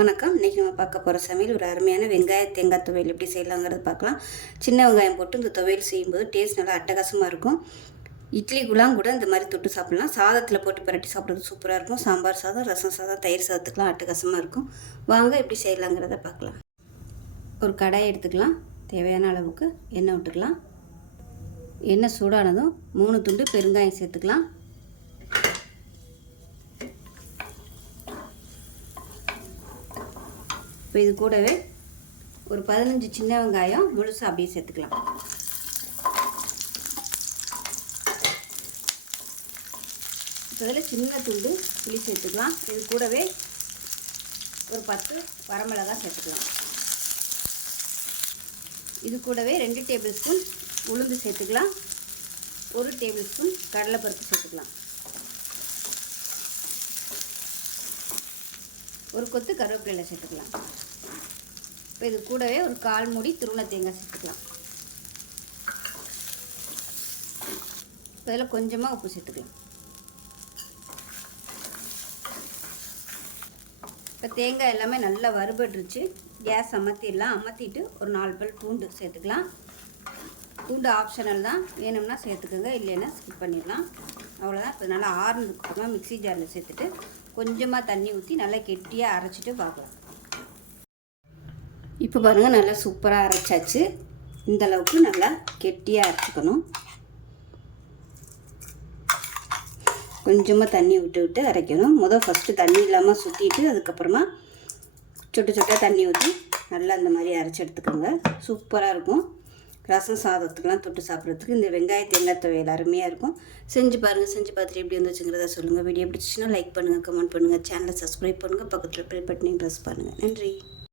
வணக்கம். இன்றைக்கி நம்ம பார்க்க போகிற சமையல் ஒரு அருமையான வெங்காய தேங்காய் துவையல் எப்படி செய்யலாங்கிறது பார்க்கலாம். சின்ன வெங்காயம் போட்டு இந்த துவையல் செய்யும்போது டேஸ்ட் நல்லா அட்டகாசமாக இருக்கும். இட்லிக்குலாம் கூட இந்த மாதிரி தொட்டு சாப்பிட்லாம். சாதத்தில் போட்டு பரட்டி சாப்பிட்றது சூப்பராக இருக்கும். சாம்பார் சாதம், ரசம் சாதம், தயிர் சாதத்துக்குலாம் அட்டகாசமாக இருக்கும். வாங்க எப்படி செய்யலாங்கிறத பார்க்கலாம். ஒரு கடாயை எடுத்துக்கலாம். தேவையான அளவுக்கு எண்ணெய் விட்டுக்கலாம். எண்ணெய் சூடானதும் 3 துண்டு பெருங்காயம் சேர்த்துக்கலாம். இப்போ இது கூடவே ஒரு 15 சின்ன வெங்காயம் முழுசாக அப்படியே சேர்த்துக்கலாம். இதில் சின்ன துண்டு புளி சேர்த்துக்கலாம். இது கூடவே ஒரு 10 வரமிளகாய் சேர்த்துக்கலாம். இது கூடவே 2 டேபிள் ஸ்பூன் உளுந்து சேர்த்துக்கலாம். 1 டேபிள் ஸ்பூன் கடலைப்பருப்பு சேர்த்துக்கலாம். ஒரு கொத்து கருவேப்பிலை சேர்த்துக்கலாம். இப்போ இது கூடவே ஒரு 1/4 மூடி துருவன தேங்காய் சேர்த்துக்கலாம். இதில் கொஞ்சமாக உப்பு சேர்த்துக்கலாம். இப்போ தேங்காய் எல்லாமே நல்லா வறுபட்டுருச்சு. கேஸ் அமர்த்திடலாம். அமர்த்திட்டு ஒரு 4 பல் பூண்டு சேர்த்துக்கலாம். பூண்டு ஆப்ஷனல் தான், வேணும்னா சேர்த்துக்கோங்க, இல்லைன்னா ஸ்கிப் பண்ணிடலாம். அவ்வளோதான். இப்போ நல்லா ஆறுனதுக்கப்புறமா மிக்ஸி ஜாரில் சேர்த்துட்டு கொஞ்சமாக தண்ணி ஊற்றி நல்லா கெட்டியாக அரைச்சிட்டு பார்க்கலாம். இப்போ பாருங்கள், நல்லா சூப்பராக அரைச்சாச்சு. இந்த அளவுக்கு நல்லா கெட்டியாக அரைச்சிக்கணும். கொஞ்சமாக தண்ணி விட்டு அரைக்கணும். ஃபஸ்ட்டு தண்ணி இல்லாமல் சுற்றிட்டு அதுக்கப்புறமா சொட்டு சொட்டாக தண்ணி ஊற்றி நல்லா அந்த மாதிரி அரைச்சி எடுத்துக்கோங்க. சூப்பராக இருக்கும். ரசம் சாதத்துக்கெலாம் தொட்டு சாப்பிட்றதுக்கு இந்த வெங்காய தேங்காய் துவையல் அருமையாக இருக்கும். செஞ்சு பாருங்கள். செஞ்சு பார்த்துட்டு எப்படி வந்துச்சுங்கிறத சொல்லுங்கள். வீடியோ பிடிச்சிச்சின்னா லைக் பண்ணுங்கள், கமெண்ட் பண்ணுங்கள், சேனலை சப்ஸ்கிரைப் பண்ணுங்கள், பக்கத்தில் பெல் பட்டனையும் ப்ரெஸ் பண்ணுங்கள். நன்றி.